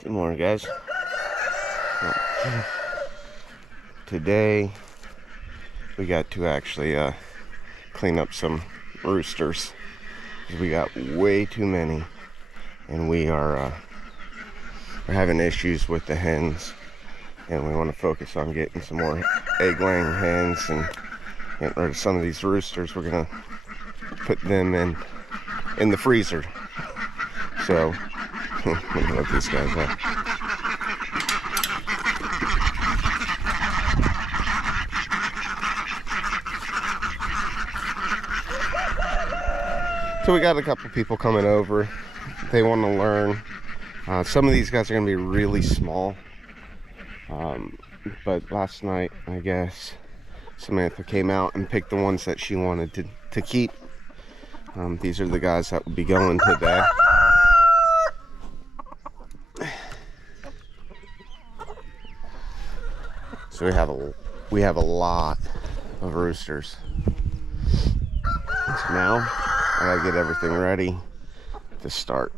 Good morning, guys. Today we got to actually clean up some roosters because we got way too many, and we're having issues with the hens, and we want to focus on getting some more egg-laying hens and getting rid of some of these roosters. We're gonna put them in the freezer. So let me look these guys up. So we got a couple people coming over. They want to learn. Some of these guys are going to be really small. But last night, I guess, Samantha came out and picked the ones that she wanted to keep. These are the guys that will be going today. So we have a lot of roosters. So now I gotta get everything ready to start.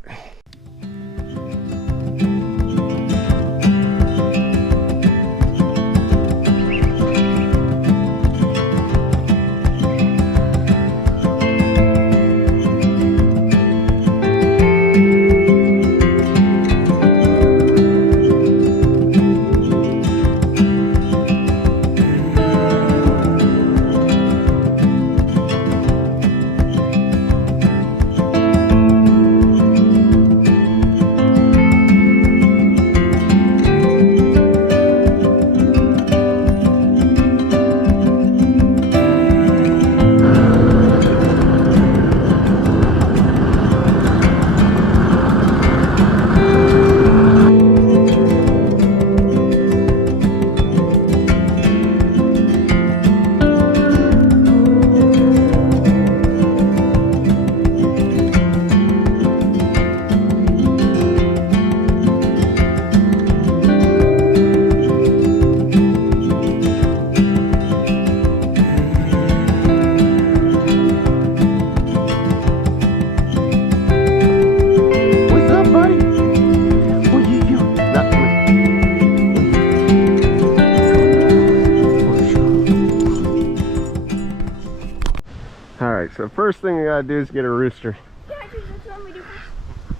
Alright, so first thing I gotta do is get a rooster. Yeah, I think that's what we do first.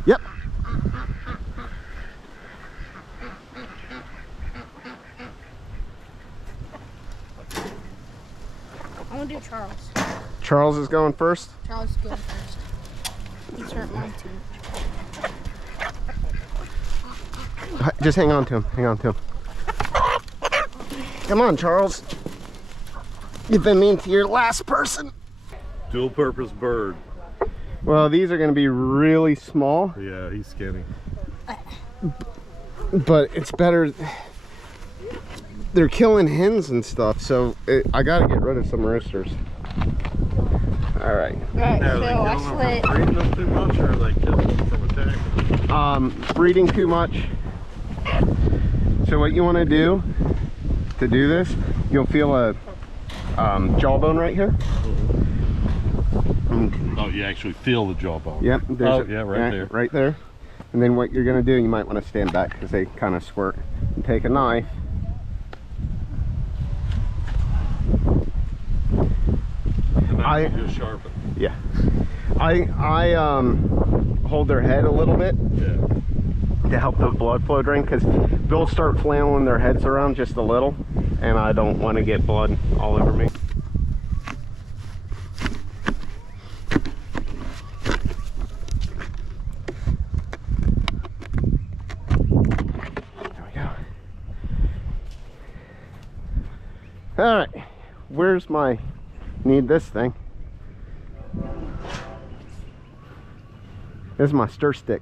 Yep. I want to do Charles. Charles is going first? Charles is going first. He's hurt mine too. Just hang on to him. Hang on to him. Come on, Charles. You've been mean to your last person. Dual purpose bird. Well, these are going to be really small. Yeah, he's skinny. But it's better. They're killing hens and stuff, so I got to get rid of some roosters. All right. Alright, Are so they I killing them split. from breeding them too much, or are they killing them from attacking? Breeding too much. So what you want to do this, you'll feel a jawbone right here. Oh, you actually feel the jawbone. Yep. Oh, yeah, right there. Right there. And then what you're going to do, you might want to stand back because they kind of squirt. And take a knife. And then you just sharpen. Yeah. I hold their head a little bit. Yeah. To help the blood flow drain, because they'll start flailing their heads around just a little, and I don't want to get blood all over me. There we go. All right, where's my, need this thing. This is my stir stick.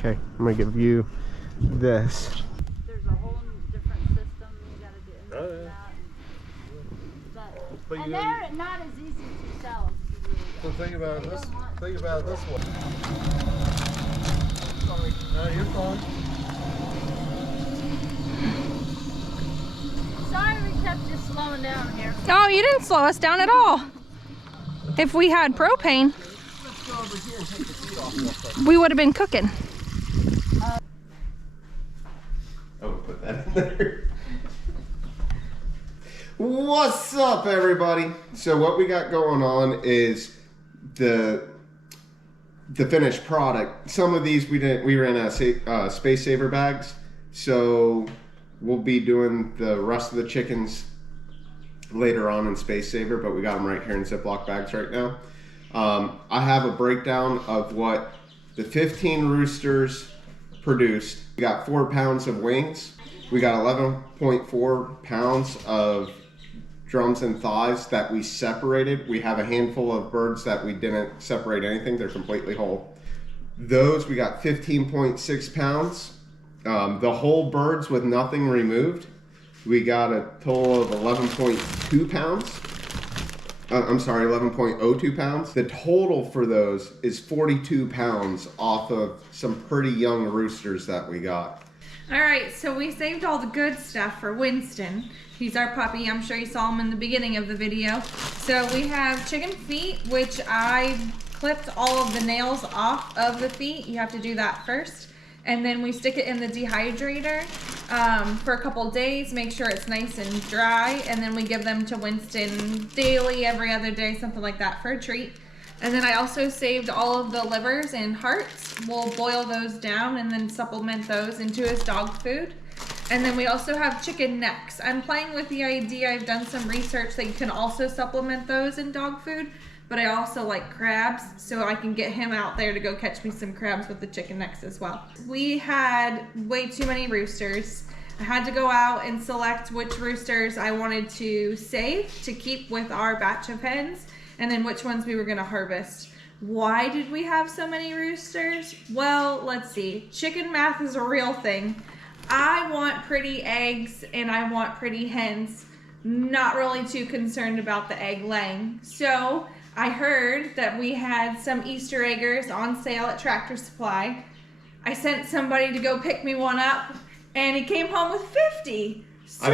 Okay, I'm gonna give you this. There's a whole different system you gotta do in Oh, yeah. that. But And you they're not as easy to sell. so think about this. Think about it this way. Sorry. No, you're fine. Sorry we kept you slowing down here. Oh, you didn't slow us down at all. If we had propane, we would have been cooking. Oh, put that in there. What's up, everybody? So what we got going on is the finished product. Some of these we ran out of space saver bags, so we'll be doing the rest of the chickens later on in space saver, but we got them right here in Ziploc bags right now. I have a breakdown of what the 15 roosters produced. We got 4 pounds of wings. We got 11.4 pounds of drums and thighs that we separated. We have a handful of birds that we didn't separate anything. They're completely whole. Those we got 15.6 pounds. The whole birds with nothing removed, we got a total of 11.2 pounds. I'm sorry, 11.02 pounds. The total for those is 42 pounds off of some pretty young roosters that we got. All right, so we saved all the good stuff for Winston. He's our puppy. I'm sure you saw him in the beginning of the video. So we have chicken feet, which I clipped all of the nails off of the feet. You have to do that first. And then we stick it in the dehydrator for a couple days, make sure it's nice and dry. And then we give them to Winston daily, every other day, something like that for a treat. And then I also saved all of the livers and hearts. We'll boil those down and then supplement those into his dog food. And then we also have chicken necks. I'm playing with the idea, I've done some research that you can also supplement those in dog food, but I also like crabs, so I can get him out there to go catch me some crabs with the chicken necks as well. We had way too many roosters. I had to go out and select which roosters I wanted to save to keep with our batch of hens, and then which ones we were gonna harvest. Why did we have so many roosters? Well, let's see. Chicken math is a real thing. I want pretty eggs and I want pretty hens. Not really too concerned about the egg laying. So I heard that we had some Easter eggers on sale at Tractor Supply. I sent somebody to go pick me one up and he came home with 50. So I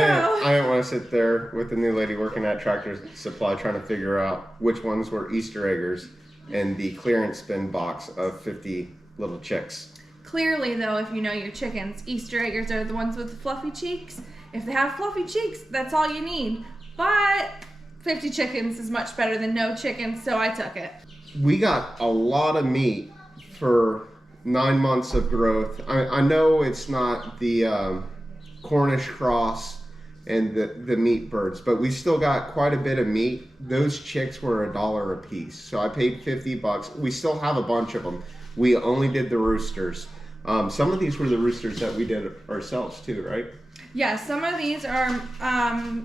didn't want to sit there with the new lady working at Tractor Supply trying to figure out which ones were Easter eggers and the clearance bin box of 50 little chicks. clearly though, if you know your chickens, Easter eggers are the ones with the fluffy cheeks. If they have fluffy cheeks, that's all you need. But 50 chickens is much better than no chickens, so I took it. We got a lot of meat for 9 months of growth. I know it's not the Cornish cross and the meat birds, but we still got quite a bit of meat. Those chicks were $1 a piece, so I paid $50. We still have a bunch of them. We only did the roosters. Some of these were the roosters that we did ourselves too, right? Yeah, some of these are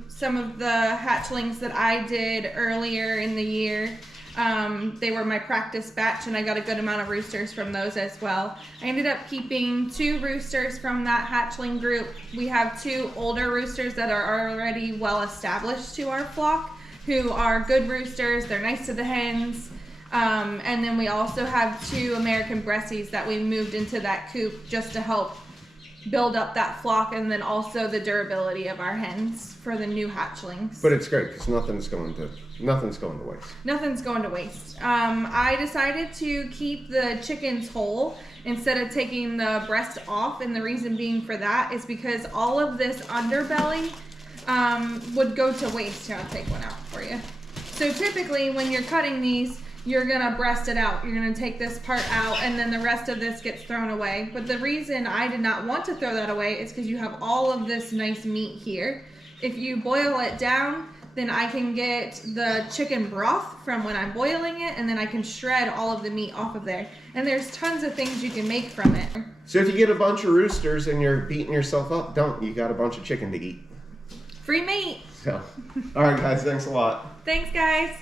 some of the hatchlings that I did earlier in the year. They were my practice batch and I got a good amount of roosters from those as well. I ended up keeping 2 roosters from that hatchling group. We have 2 older roosters that are already well established to our flock who are good roosters. They're nice to the hens. And then we also have 2 American Bressies that we moved into that coop just to help build up that flock and then also the durability of our hens for the new hatchlings. But it's great because nothing's going to waste. Nothing's going to waste. I decided to keep the chickens whole instead of taking the breast off, and the reason being for that is because all of this underbelly would go to waste. Here, I'll take one out for you. So typically when you're cutting these, you're gonna breast it out. You're gonna take this part out and then the rest of this gets thrown away. But the reason I did not want to throw that away is because you have all of this nice meat here. If you boil it down, then I can get the chicken broth from when I'm boiling it, and then I can shred all of the meat off of there. And there's tons of things you can make from it. So if you get a bunch of roosters and you're beating yourself up, don't. You got a bunch of chicken to eat. Free meat. So, all right, guys, thanks a lot. Thanks, guys.